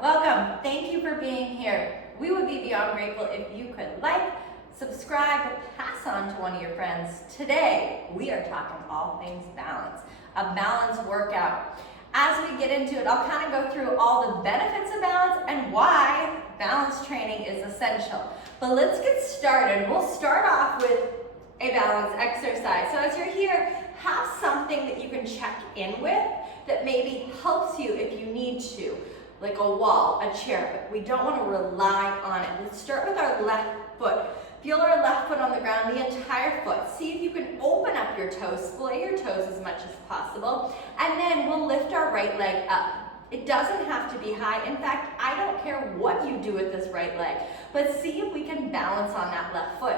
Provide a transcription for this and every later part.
welcome. Thank you for being here. We would be beyond grateful if you could like, subscribe, pass on to one of your friends. Today, we are talking all things balance, a balanced workout. As we get into it, I'll kind of go through all the benefits of balance and why balance training is essential. But let's get started. We'll start off with a balance exercise. So as you're here, have something that you can check in with that maybe helps you if you need to, like a wall, a chair, but we don't want to rely on it. Let's start with our left foot. Feel our left foot on the ground, the entire foot. See if you can open up your toes, splay your toes as much as possible, and then we'll lift our right leg up. It doesn't have to be high. In fact, I don't care what you do with this right leg, but see if we can balance on that left foot.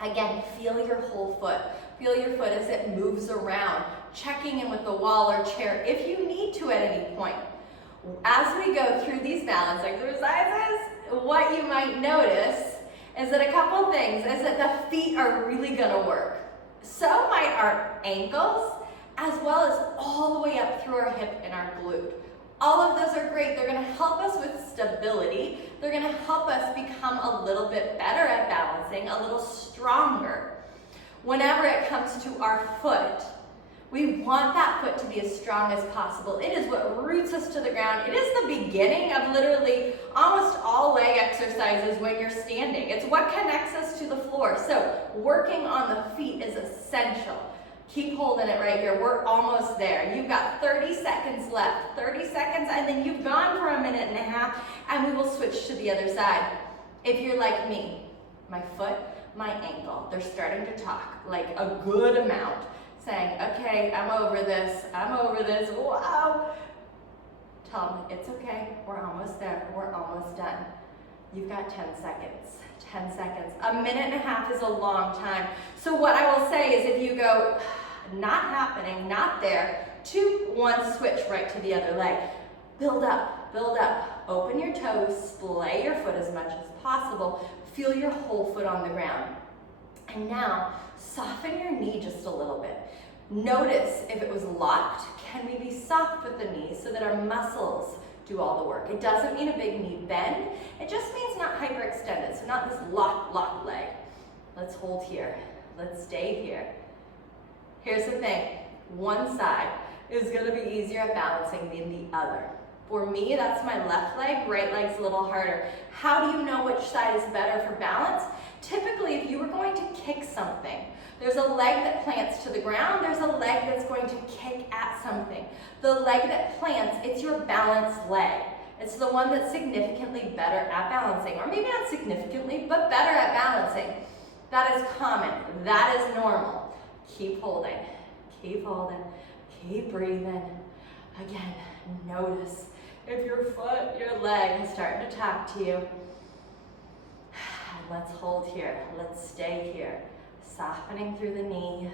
Again, feel your whole foot. Feel your foot as it moves around, checking in with the wall or chair if you need to at any point. As we go through these balance exercises, what you might notice is that a couple things is that the feet are really gonna work. So might our ankles, as well as all the way up through our hip and our glute. All of those are great. They're gonna help us with stability. They're gonna help us become a little bit better at balancing, a little stronger. Whenever it comes to our foot, we want that foot to be as strong as possible. It is what roots us to the ground. It is the beginning of literally almost all leg exercises when you're standing. It's what connects us to the floor. So working on the feet is essential. Keep holding it right here. We're almost there. You've got 30 seconds left. 30 seconds, and then you've gone for a minute and a half, and we will switch to the other side. If you're like me, my foot, my ankle, they're starting to talk like a good amount, saying, okay, I'm over this, wow. Tell them, it's okay, we're almost there, we're almost done. You've got 10 seconds, 10 seconds. A minute and a half is a long time. So what I will say is if you go, not happening, not there, 2, 1, switch right to the other leg. Build up, open your toes, splay your foot as much as possible, feel your whole foot on the ground. And now, soften your knee just a little bit. Notice if it was locked, can we be soft with the knees so that our muscles do all the work? It doesn't mean a big knee bend. It just means not hyperextended, so not this locked leg. Let's hold here. Let's stay here. Here's the thing. One side is going to be easier at balancing than the other. For me, that's my left leg. Right leg's a little harder. How do you know which side is better for balance? Typically, if you were going to kick something, there's a leg that plants to the ground, there's a leg that's going to kick at something. The leg that plants, it's your balanced leg. It's the one that's significantly better at balancing, or maybe not significantly, but better at balancing. That is common, that is normal. Keep holding, keep breathing. Again, notice if your foot, your leg is starting to talk to you. Let's hold here, let's stay here. Softening through the knee.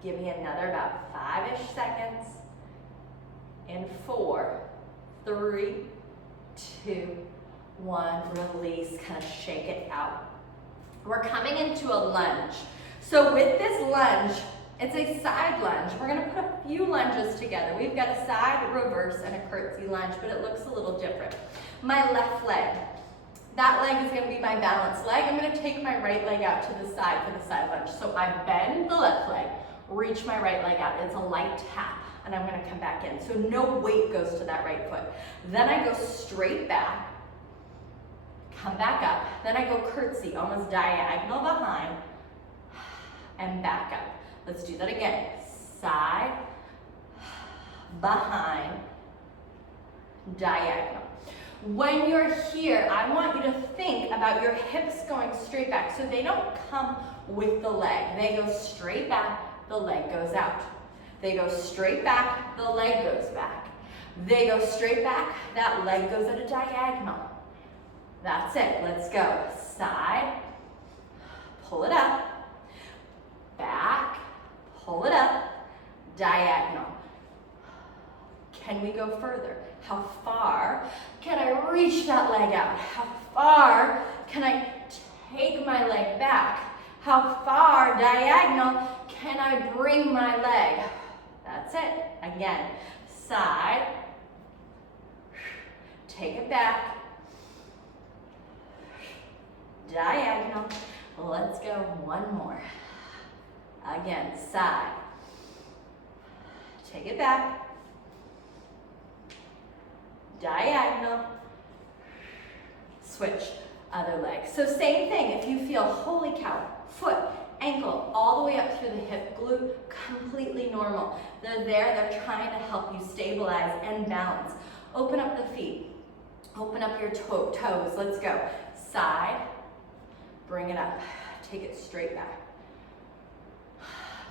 Give me another about 5-ish seconds. In 4, 3, 2, 1, release, kind of shake it out. We're coming into a lunge. So with this lunge, it's a side lunge. We're gonna put a few lunges together. We've got a side, reverse, and a curtsy lunge, but it looks a little different. My left leg. That leg is going to be my balanced leg. I'm going to take my right leg out to the side for the side lunge. So I bend the left leg, reach my right leg out. It's a light tap, and I'm going to come back in. So no weight goes to that right foot. Then I go straight back, come back up. Then I go curtsy, almost diagonal behind, and back up. Let's do that again. Side, behind, diagonal. When you're here, I want you to think about your hips going straight back so they don't come with the leg. They go straight back, the leg goes out. They go straight back, the leg goes back. They go straight back, that leg goes at a diagonal. That's it, let's go. Side, pull it up, back, pull it up, diagonal. Can we go further? How far can I reach that leg out? How far can I take my leg back? How far diagonal can I bring my leg? That's it. Again, side, take it back, diagonal. Let's go one more. Again, side, take it back, diagonal, switch, other leg. So same thing, if you feel, holy cow, foot, ankle, all the way up through the hip, glute, completely normal. They're there, they're trying to help you stabilize and balance. Open up the feet, open up your toes, let's go. Side, bring it up, take it straight back.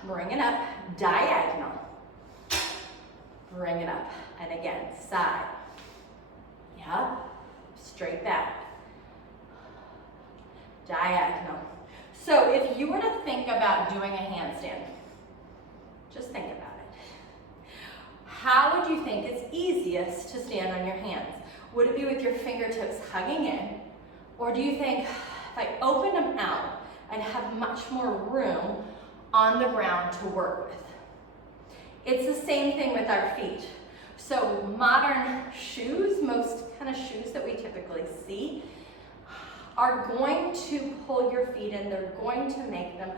Bring it up, diagonal. Bring it up, and again, side. Yep, straight back. Diagonal. So if you were to think about doing a handstand, just think about it. How would you think it's easiest to stand on your hands? Would it be with your fingertips hugging in? Or do you think if I open them out, I'd have much more room on the ground to work with? It's the same thing with our feet. So modern shoes, most kind of shoes that we typically see, are going to pull your feet in. They're going to make them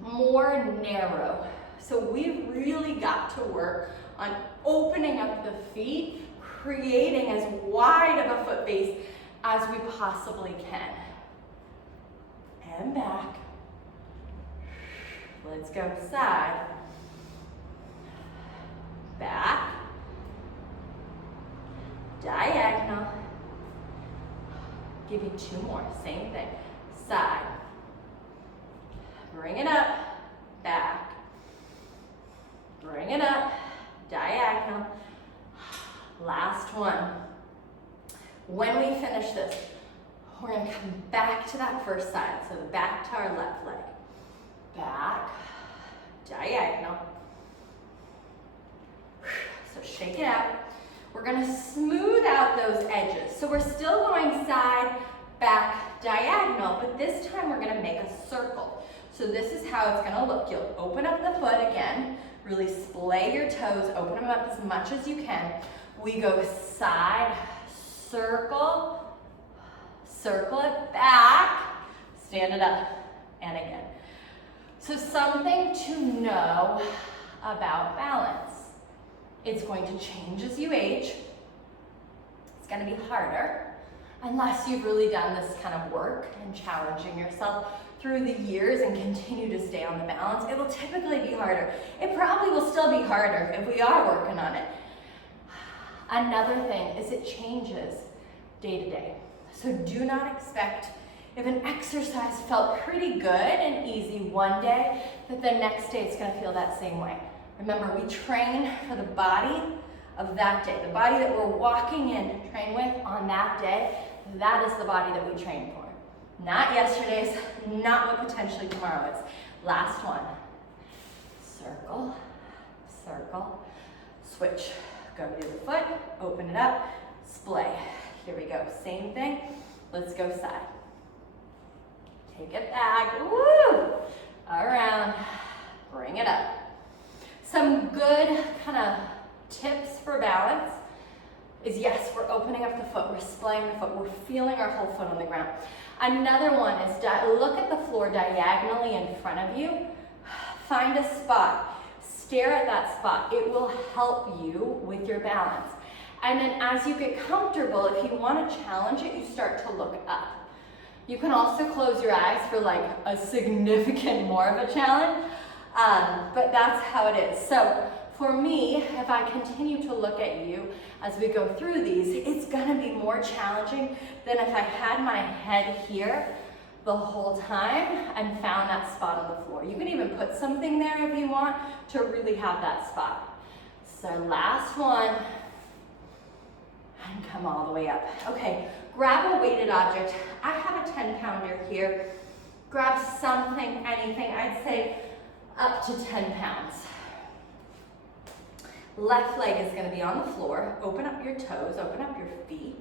more narrow. So we've really got to work on opening up the feet, creating as wide of a foot base as we possibly can. And back. Let's go side. Back. Diagonal. Give you two more, same thing. Side. Bring it up, back. Bring it up, diagonal. Last one. When we finish this, we're gonna come back to that first side. So the back to our left leg. Back, diagonal. So shake it out. We're gonna smooth out those edges. So we're still going side, back, diagonal, but this time we're gonna make a circle. So this is how it's gonna look. You'll open up the foot again, really splay your toes, open them up as much as you can. We go side, circle, circle it back, stand it up, and again. So something to know about balance. It's going to change as you age. It's going to be harder unless you've really done this kind of work and challenging yourself through the years and continue to stay on the balance. It will typically be harder. It probably will still be harder if we are working on it. Another thing is it changes day to day. So do not expect if an exercise felt pretty good and easy one day, that the next day it's going to feel that same way. Remember, we train for the body of that day. The body that we're walking in to train with on that day, that is the body that we train for. Not yesterday's, not what potentially tomorrow is. Last one. Circle, circle, switch. Go to the foot, open it up, splay. Here we go, same thing. Let's go side. Take it back, woo! Around, bring it up. Some good kind of tips for balance is, yes, we're opening up the foot, we're splaying the foot, we're feeling our whole foot on the ground. Another one is look at the floor diagonally in front of you, find a spot, stare at that spot. It will help you with your balance. And then as you get comfortable, if you want to challenge it, you start to look up. You can also close your eyes for like a significant more of a challenge. But that's how it is. So for me, if I continue to look at you as we go through these, it's gonna be more challenging than if I had my head here the whole time and found that spot on the floor. You can even put something there if you want to really have that spot. So last one, and come all the way up. Okay, grab a weighted object. I have a 10-pounder here. Grab something, anything, I'd say up to 10 pounds. Left leg is going to be on the floor. Open up your toes, open up your feet.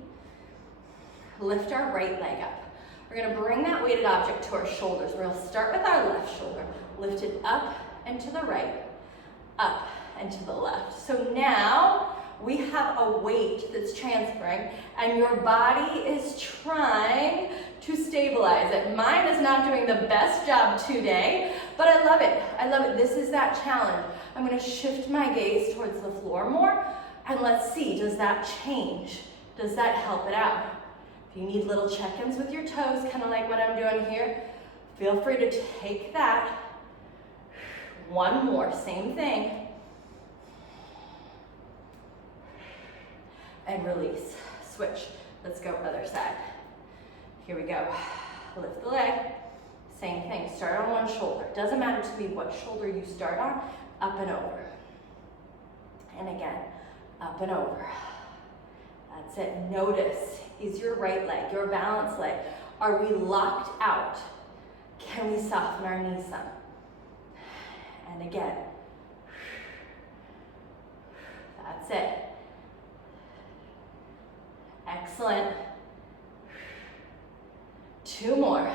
Lift our right leg up. We're going to bring that weighted object to our shoulders. We'll start with our left shoulder. Lift it up and to the right, up and to the left. So now we have a weight that's transferring and your body is trying to stabilize it. Mine is not doing the best job today, but I love it. I love it. This is that challenge. I'm gonna shift my gaze towards the floor more, and let's see, does that change? Does that help it out? If you need little check-ins with your toes, kind of like what I'm doing here, feel free to take that. One more, same thing. And release, switch. Let's go other side. Here we go. Lift the leg, same thing. Start on one shoulder. Doesn't matter to me what shoulder you start on, up and over. And again, up and over. That's it. Notice, is your right leg, your balance leg, are we locked out? Can we soften our knees some? And again. That's it. Excellent. 2 more.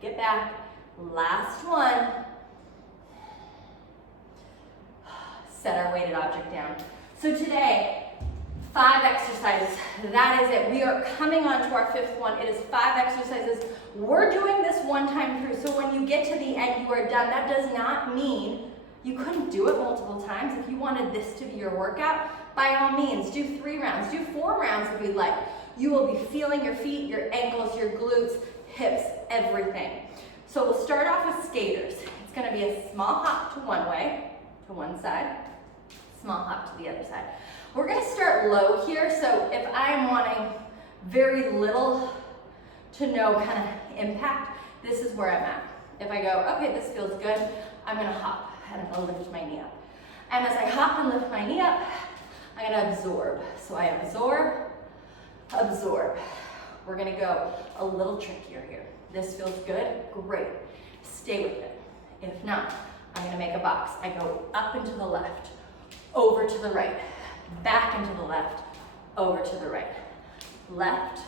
Take it back. Last one. Set our weighted object down. So today, 5 exercises. That is it. We are coming on to our 5th one. It is 5 exercises. We're doing this one time through. So when you get to the end, you are done. That does not mean you couldn't do it multiple times. If you wanted this to be your workout, by all means, do 3 rounds. Do 4 rounds if you'd like. You will be feeling your feet, your ankles, your glutes, hips, everything. So we'll start off with skaters. It's gonna be a small hop to one way, to one side, small hop to the other side. We're gonna start low here, so if I'm wanting very little to no kind of impact, this is where I'm at. If I go, okay, this feels good, I'm gonna hop and I'm gonna lift my knee up. And as I hop and lift my knee up, I'm gonna absorb. So I absorb, absorb. We're gonna go a little trickier here. This feels good, great. Stay with it. If not, I'm gonna make a box. I go up and to the left, over to the right, back and to the left, over to the right. Left,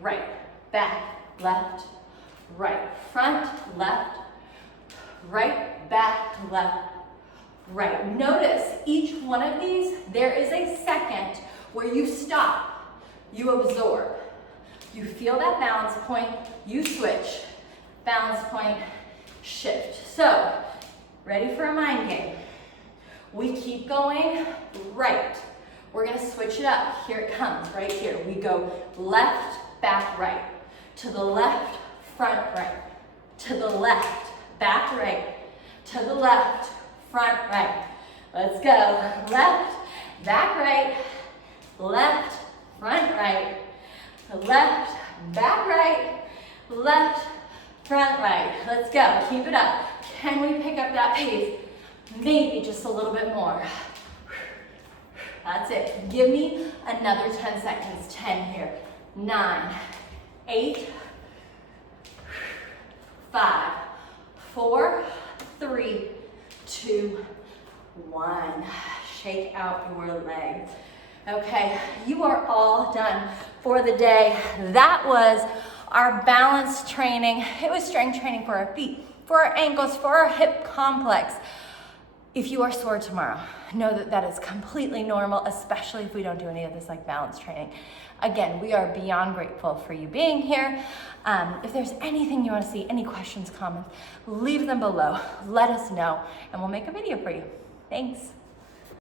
right, back, left, right. Front, left, right, back, left, right. Notice each one of these, there is a second where you stop, you absorb. You feel that balance point, you switch, balance point, shift. So, ready for a mind game. We keep going right. We're gonna switch it up. Here it comes, right here. We go left, back, right. To the left, front, right. To the left, back, right. To the left, front, right. Let's go. Left, back, right. Left, front, right. Left, back, right. Left, front, right. Let's go. Keep it up. Can we pick up that pace? Maybe just a little bit more. That's it. Give me another 10 seconds. 10 here. 9, 8, 5, 4, 3, 2, 1. Shake out your legs. Okay, you are all done for the day. That was our balance training. It was strength training for our feet, for our ankles, for our hip complex. If you are sore tomorrow, know that that is completely normal, especially if we don't do any of this like balance training. Again, we are beyond grateful for you being here. If there's anything you want to see, any questions, comments, leave them below. Let us know, and we'll make a video for you. Thanks.